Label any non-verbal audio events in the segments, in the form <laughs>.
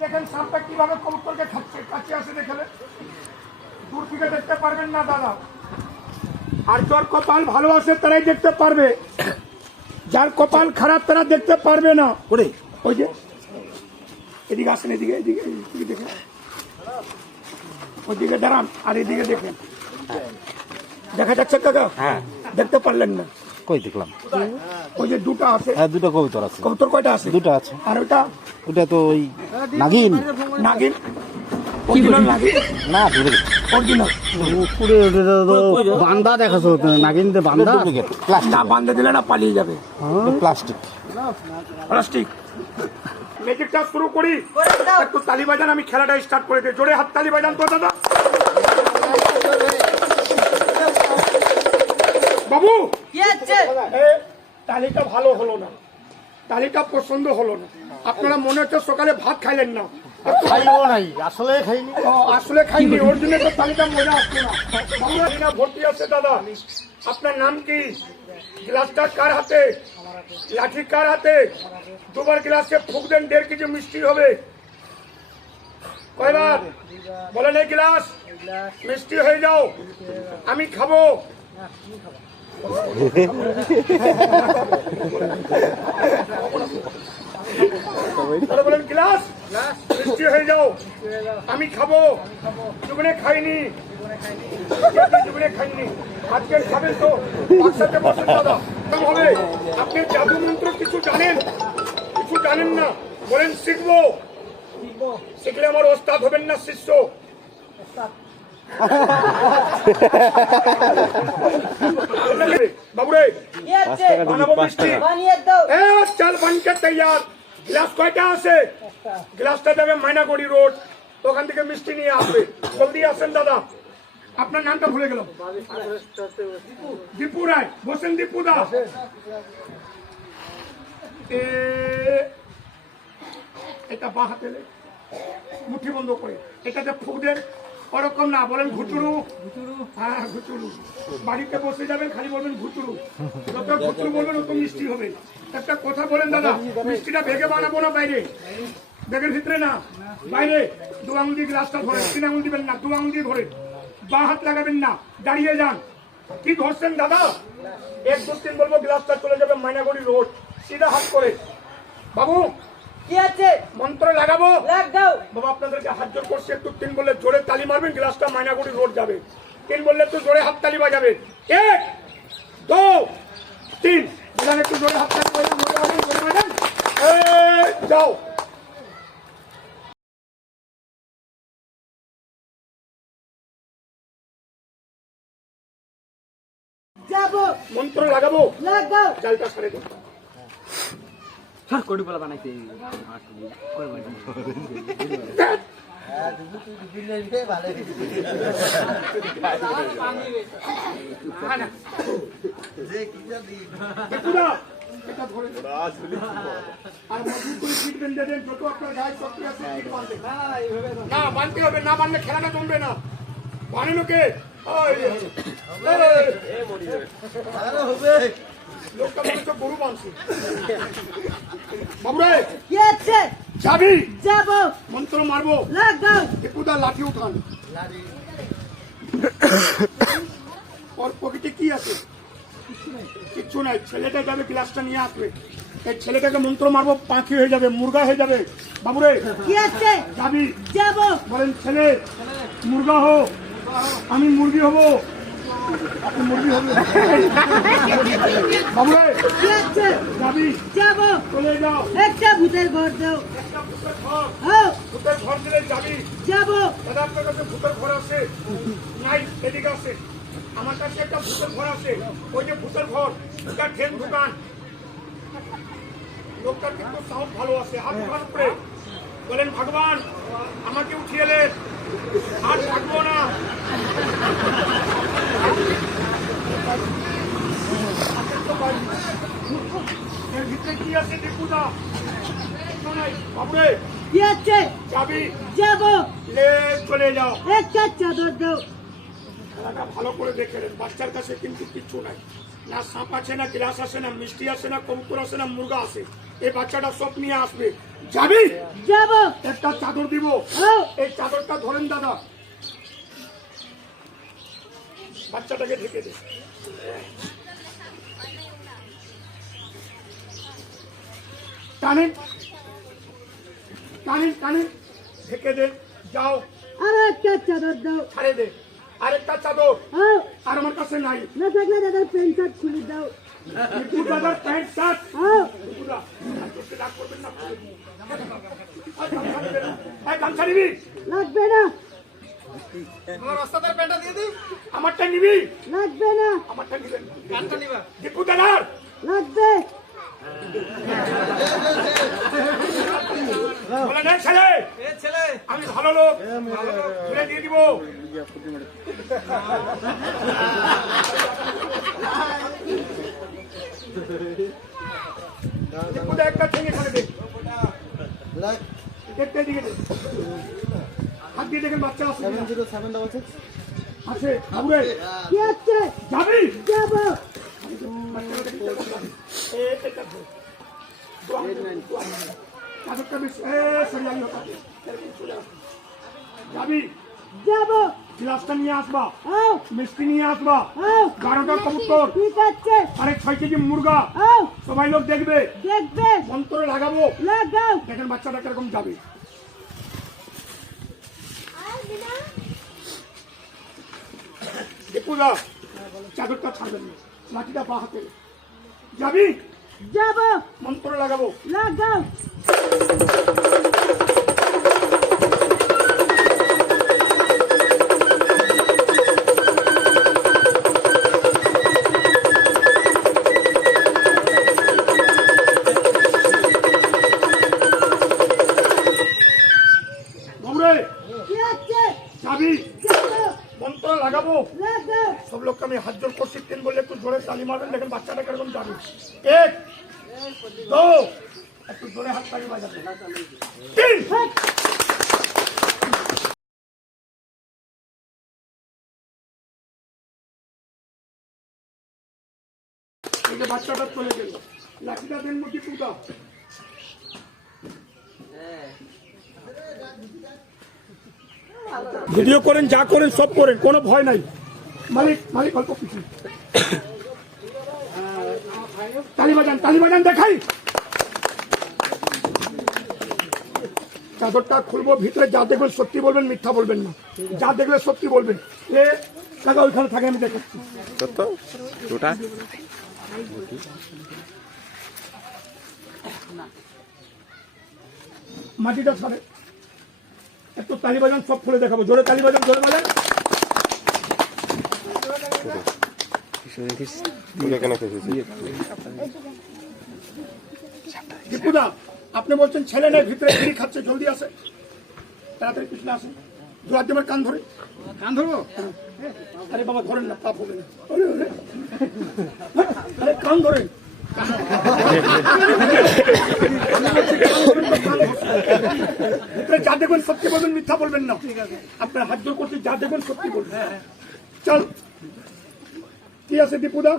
দেখেন সাপটা কীভাবে কবুতরকে খাচ্ছে কাছে আসে দেখলে দূর থেকে দেখতে পারবেন না দাদা। আর যার কপাল ভালো আছে তারাই দেখতে পারবে। যার কপাল খারাপ তারা দেখতে পারবে না। করে ওই যে এদিকে আসেন এদিকে এদিকে এদিকে দেখেন। ওইদিকে দাঁড়ান আর এদিকে দেখেন। দেখা যাচ্ছে কাকা? হ্যাঁ। দেখতে পারলেন না। কই দেখলাম? ওই যে দুটো আছে। হ্যাঁ দুটো কবুতর আছে। কবুতর কয়টা আছে? দুটো আছে। আর ওইটা? ওটা তো ওই নাগিন। নাগিন? নাগিন? না ওটা বান্দা দেখাছো নাগিনতে বান্দা? না বান্ধে দিলে না পালিয়ে যাবে। প্লাস্টিক প্লাস্টিক ম্যাজিকটা শুরু করি। একটু তালি বাজান আমি খেলাটা স্টার্ট করে দিই। জোরে হাত তালি বাজান তো দাদা। বাবু! তালিটা ভালো হলো না। তালিটা পছন্দ হলো না। আপনারা মনে হচ্ছে সকালে ভাত খাইলেন না। আসলে খাইনি। আসলে খাইনি ওর জন্য তো তালিকা মজা আসছে না। ভর্তি আছে দাদা। আপনার নাম কি? গ্লাসটা কার হাতে? লাঠি কার হাতে? দুবার গ্লাসে ফুক দেন দেড় কেজি মিষ্টি হবে। কয়বার? বলেন এই গ্লাস। মিষ্টি হয়ে যাও। আমি খাব। গ্লাস? মিষ্টি হয়ে যাও। আমি খাব। জীবনে খাইনি। খাইনি। আজকে খাবেন তো। একসাথে বসেন দাদা হবে? আপনি জাদু মন্ত্র কিছু জানেন? কিছু জানেন না? বলেন, শিখব। শিখলে আমার ওস্তাদ হবেন না শিষ্য। বাবুরে বানাবো মিষ্টি। এ, বানকে তৈয়ার। গ্লাস কয়টা আছে? গ্লাসটা যাবে মাইনাগড়ি রোড। ওখান থেকে মিষ্টি নিয়ে আসবে। জলদি আসেন দাদা। আপনার নামটা ভুলে গেল দীপু রায় বসেন দীপু দা। এটা বাঁ হাতে মুঠি বন্ধ করে। এটাতে ফুক দেন। ওরকম না বলেন ঘুচুরু হ্যাঁ ঘুচুরু বাড়িতে বসে যাবেন খালি বলবেন ঘুচুরু যত ঘুচুরু বলবেন তত মিষ্টি হবে। একটা কথা বলেন দাদা মিষ্টিটা ভেগে বানাবো না বাইরে? ব্যাগের ভিতরে না? বাইরে। দু আঙুল দিয়ে গ্লাসটা ধরেন তিন আঙুল দিবেন না দু আঙুল দিয়ে ধরে বা হাত লাগাবেন না দাঁড়িয়ে যান। কি ধরছেন দাদা? এক দু তিন বলব গ্লাসটা চলে যাবে মাইনাগড়ি রোড। সিধা হাত করে। বাবু কি আছে? মন্ত্র লাগাবো? লাগ দাও বাবা আপনাদেরকে হাত জোর করছি একটু তিন বললে জোরে তালি মারবেন গ্লাসটা মাইনাগুড়ি রোড যাবে। তিন বললে একটু জোরে হাত তালি বাজাবে। এক দু তিন। এখানে একটু জোরে হাত তালি এই, যাও। যাব। মন্ত্র লাগাবো? লাগ দাও জালটা সারে দাও শক্তি আছে, ফিট বাঁধবেন। না বানতে হবে না বানলে খেলাটা জমবে না। বানেন ওকে ওই, এই। লোকটা মনে হচ্ছে গরু বাবুরে কি আছে যাবি? যাব। মন্ত্র মারবো। দীপুদা লাঠি উঠান। ওর পকেটে কি আছে? কিচ্ছু নাই। ছেলেটা যাবে গ্লাসটা নিয়ে আসবে। এই ছেলেটাকে মন্ত্র মারবো পাখি হয়ে যাবে মুরগা হয়ে যাবে। বাবুরে কি আছে যাবি? যাব। বলেন ছেলে মুরগা হো আমি মুরগি হব। ঘর হ্যাঁ আছে আছে আমার কাছে একটা ভূতের ঘর আছে। ওই যে ভূতের ঘর দোকান লোকটার কিন্তু সাউন্ড ভালো আছে। হাত বলেন ভগবান আমাকে উঠিয়ে আর থাকব না। এর ভিতরে কি আছে দীপুদা বাবুরে কি আছে? যাবি? যাব। লে চলে যাও। একটা চাদর দাও খেলাটা ভালো করে দেখে নেন বাচ্চার কাছে কিন্তু কিচ্ছু নাই। না সাপ আছে না গ্লাস আছে না মিষ্টি আছে না কবুতর আছে না মুরগা আছে। এই বাচ্চাটা সব নিয়ে আসবে। যাবি? যাব। একটা চাদর দিব। আও এই চাদরটা ধরেন দাদা। বাচ্চাটাকে ঢেকে দে। টানেন টানেন টানেন ঢেকে দে। যাও। আর একটা চাদর দাও। ছাড়ে দে। আরেকটা চাদর। আর আমার কাছে নাই। না থাকলে দাদার প্যান্ট শার্ট খুলে দাও। দাদার প্যান্ট শার্ট। করবেন না। গামছা নিবি? না? নিবি লাগবে না আমারটা নিবি? লাগবে না। আমারটা নিবেন দীপু দাদার লাগবে। বলে ছেলে। আমি ভালো লোক। ঘুরে দিয়ে দিব। <laughs> একটা ঠেঙে করে দে দেখতে দিকে হাত দিয়ে দেখেন বাচ্চা আছে কিনা। আছে বাবুরে কি আছে? যাবি? যাব। যাবি? যাব। গ্লাসটা নিয়ে আসবা। মিষ্টি নিয়ে আসবা। বারোটা কবুতর। আরে ছয় কেজি মুরগা। সবাই লোক দেখবে। দেখবে। মন্ত্র লাগাবো। লাগাও। দেখেন বাচ্চাটা কীরকম যাবে। দীপুদা চাদরটা ছাড়বেন না। লাঠিটা পা হাতে। যাবি? যাব। মন্ত্র লাগাবো। লাগাও। মারবেন, দেখেন বাচ্চাটা কীরকম যাবে এক, দো, একটু জোরে হাত তালি বাজাবেন তিন। ভিডিও করেন, যা করেন, সব করেন, কোনো ভয় নাই। মালিক মালিক, অল্প কিছু। তালি বাজান তালি বাজান দেখাই। চাদরটা খুলবো ভিতরে যা দেখবেন সত্যি বলবেন মিথ্যা বলবেন না। যা দেখবে সত্যি বলবেন। এ টাকা ওইখানে থাকে আমি দেখাচ্ছি সত্য? ওটা মাটিটা ছাড়ে। একটু তালি বাজান সব খুলে দেখাবো। জোরে তালি বাজান জোরে বাজান দীপুদা আপনি বলছেন ছেলে নেই ভিতরে বিড়ি খাচ্ছে জলদি আসে। তাড়াতাড়ি কৃষ্ণ আসে। দুয়ার কান ধরে। কান ধরবো? আরে বাবা ধরেন না পাপ হবে না। আরে, আরে। আরে কান ধরেন ভিতরে যা দেখবেন সত্যি বলবেন মিথ্যা বলবেন না। আপনার হাত জোর করতে যা দেখবেন সত্যি বলবেন। চল। কি আছে দীপুদা?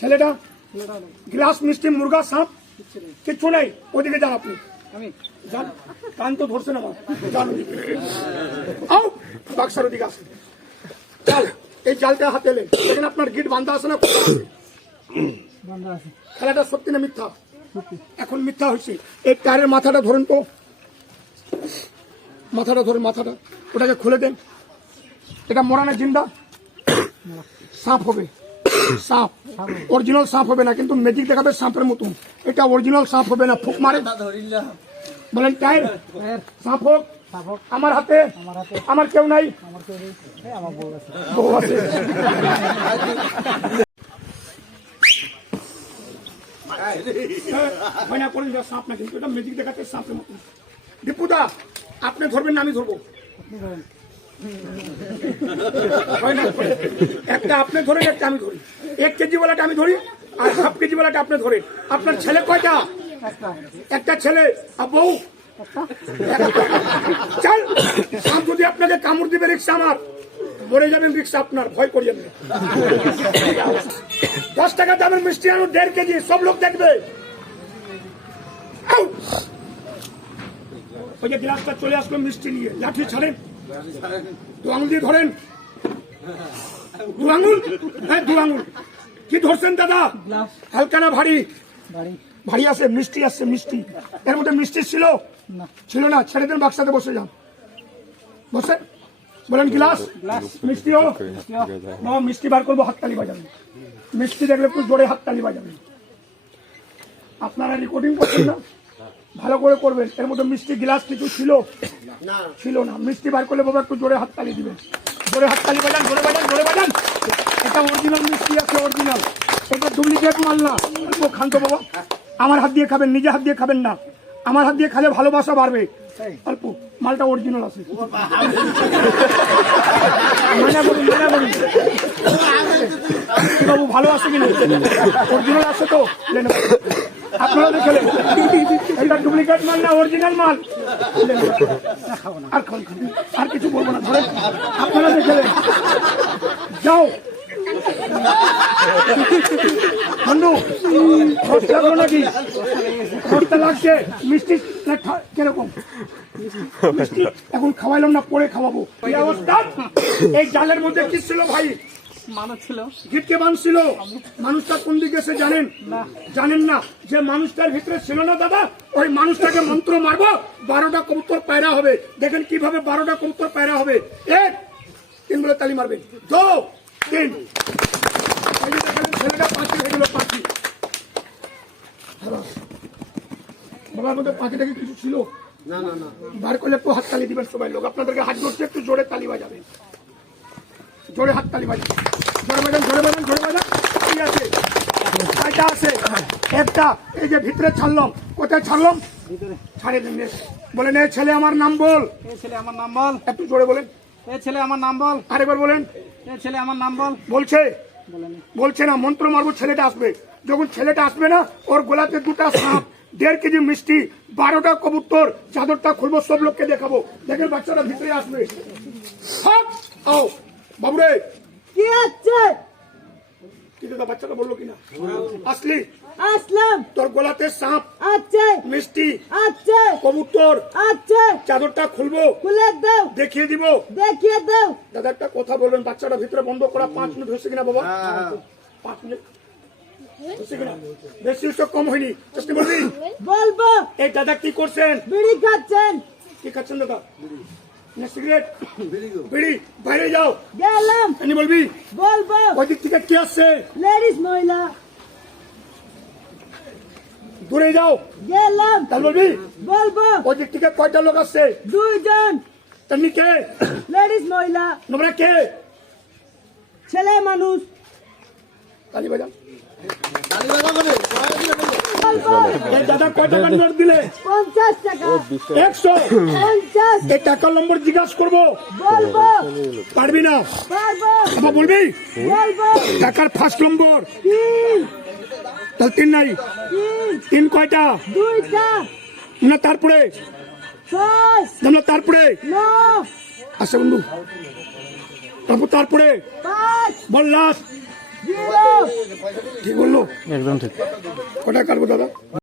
ছেলেটা? গ্লাস মিষ্টি মুরগা সাপ? কিচ্ছু নাই? ওদিকে যান আপনি। যান। কান তো ধরছে না যান আও বাক্সার ওদিকে আসে চল। এই জালটা হাতে এলেন দেখেন আপনার গিট বান্ধা আছে না খেলাটা সত্যি না মিথ্যা? এখন মিথ্যা হয়েছে। এই টায়ারের মাথাটা ধরেন তো। মাথাটা ধরেন মাথাটা। ওটাকে খুলে দেন। এটা মরানা জিন্দা। সাপ হবে। সাপ অরিজিনাল সাপ হবে না কিন্তু ম্যাজিক দেখাবে সাপের মতন। এটা অরিজিনাল সাপ হবে না ফুক মারে। বলেন টায়ার সাপ হোক। আমার হাতে। আমার কেউ নাই। করেন সাপ না কিন্তু এটা ম্যাজিক দেখাচ্ছে সাপের মতন। দীপুদা আপনি ধরবেন না আমি ধরবো। না একটা আপনি ধরেন একটা আমি ধরি। এক কেজি ওয়ালাটা আমি ধরি, আর হাফ কেজি ওয়ালাটা আপনি ধরেন। আপনার ছেলে কয়টা? একটা ছেলে, আর বউ? চল যদি আপনাকে কামড় দিবে রিক্সা আমার, মরে যাবেন রিক্সা আপনার, ভয় করি আমি দশ টাকা দামের মিষ্টি আনো, দেড় কেজি, সব লোক দেখবে। ওই যে গ্লাসটা চলে আসলো মিষ্টি নিয়ে, লাঠি ছাড়েন। দু আঙুল দিয়ে ধরেন। দু আঙুল হ্যাঁ দু আঙুল কি ধরছেন দাদা? হালকা না ভারী। ভারী। আছে মিষ্টি আসছে মিষ্টি। এর মধ্যে মিষ্টি ছিল? ছিল না ছেড়ে দেন বাক্সাতে বসে যান। বসে। বলেন গ্লাস? মিষ্টি ও? মিষ্টি বার করব হাততালি বাজাবেন মিষ্টি দেখলে একটু জোরে হাততালি বাজাবেন আপনারা রেকর্ডিং করছেন না? ভালো করে করবেন। এর মধ্যে মিষ্টি গ্লাস কিছু ছিল? ছিল না। মিষ্টি বার করলে বাবা একটু জোরে হাততালি দিবেন জোরে হাততালি বাজান জোরে বাজান জোরে বাজান। এটা অরিজিনাল মিষ্টি আছে অরিজিনাল এটা ডুপ্লিকেট মাল না। খান তো বাবা। আমার হাত দিয়ে খাবেন নিজে হাত দিয়ে খাবেন না। আমার হাত দিয়ে খালে ভালোবাসা বাড়বে। অল্প। মালটা অরিজিনাল আছে। মনে করুন মনে করুন কি বাবু ভালো আছে কিনা? অরিজিনাল আছে তো। আপনারা দেখলেন এটা ডুপ্লিকেট মাল না অরিজিনাল মাল। আর আর কিছু বলব না, ধরেন, আপনারা দেখলেন যাও। বন্ধু কীরকম? এখন খাওয়াইলাম না, পরে খাওয়াবো। এই জালের মধ্যে কি ছিল ভাই? মানুষ ছিল। গিটকে বানছিল মানুষটা কোন দিকে গেছে জানেন? জানেন না যে মানুষটার ভিতরে ছিল না দাদা? ওই মানুষটাকে মন্ত্র মারবো বারোটা কবুতর পায়রা হবে। দেখেন কীভাবে বারোটা কবুতর পায়রা হবে। এক তিন বলে তালি মারবেন। দো তিন। এই যে দেখেন ছেলেটা পাখি হয়ে গেল পাখি। বাবার মধ্যে পাখিটাকে কিছু ছিল? না না না। বার করলে একটু হাত তালি দিবেন সবাই লোক। আপনাদেরকে হাত ধরছে একটু জোরে তালি বাজাবেন জোরে হাত তালি বাজান বাজান বাজান বাজান ঠিক আছে। একটা। এই যে ভিতরে ছাড়লাম। কোথায় ছাড়লাম? ছাড়ে দিন বলেন এ ছেলে আমার নাম বল। এ ছেলে আমার নাম বল। একটু জোরে বলেন। এ ছেলে আমার নাম বল। আরেকবার বলেন। এ ছেলে আমার নাম বল। বলছে? বলছে না মন্ত্র মারবো ছেলেটা আসবে। যখন ছেলেটা আসবে না ওর গোলাতে দুটা সাপ দেড় কেজি মিষ্টি বারোটা কবুতর চাদরটা খুলবো সব লোককে দেখাবো। দেখেন বাচ্চারা ভিতরে আসবে। সব আও বাবুরে! কি আছে কি দাদা বাচ্চাটা বলল কিনা? আসলি। আসলাম। তোর গোলাতে সাপ আছে। মিষ্টি আছে। কবুতর আছে। চাদরটা খুলবো। খুলে দাও। দেখিয়ে দিব। দেখিয়ে দাও। দাদা একটা কথা বলবেন বাচ্চাটা ভিতরে বন্ধ করা পাঁচ মিনিট হয়েছে কিনা বাবা? পাঁচ মিনিট। বেশি হচ্ছে কম হয়নি। বলবি? বলব। এই দাদা কি করছেন? বিড়ি খাচ্ছেন। কি খাচ্ছেন দাদা? না সিগারেট বিড়ি বাইরে যাও। গেলাম। এমনি বলবি? বলব। ওই দিক থেকে কি আসছে? লেডিস মহিলা। দূরে যাও। গেলাম। তাহলে বলবি? বলব। ওই দিক থেকে কয়টা লোক আসছে? দুইজন। তেমনি কে? লেডিস মহিলা। তোমরা কে? ছেলে মানুষ। কালী বাজান। দাদা কয় টাকা নোট দিলে একশো। এই টাকার নম্বর জিজ্ঞাসা করব। পারবি না? পারব। বলবি? টাকার ফার্স্ট নম্বর তাহলে তিন নাই? তিন। কয়টা? না তারপরে? না তারপরে? আচ্ছা বন্ধু। তারপর তারপরে? বল লাস্ট ঠিক বলল? একদম ঠিক। কটা কাটবো দাদা?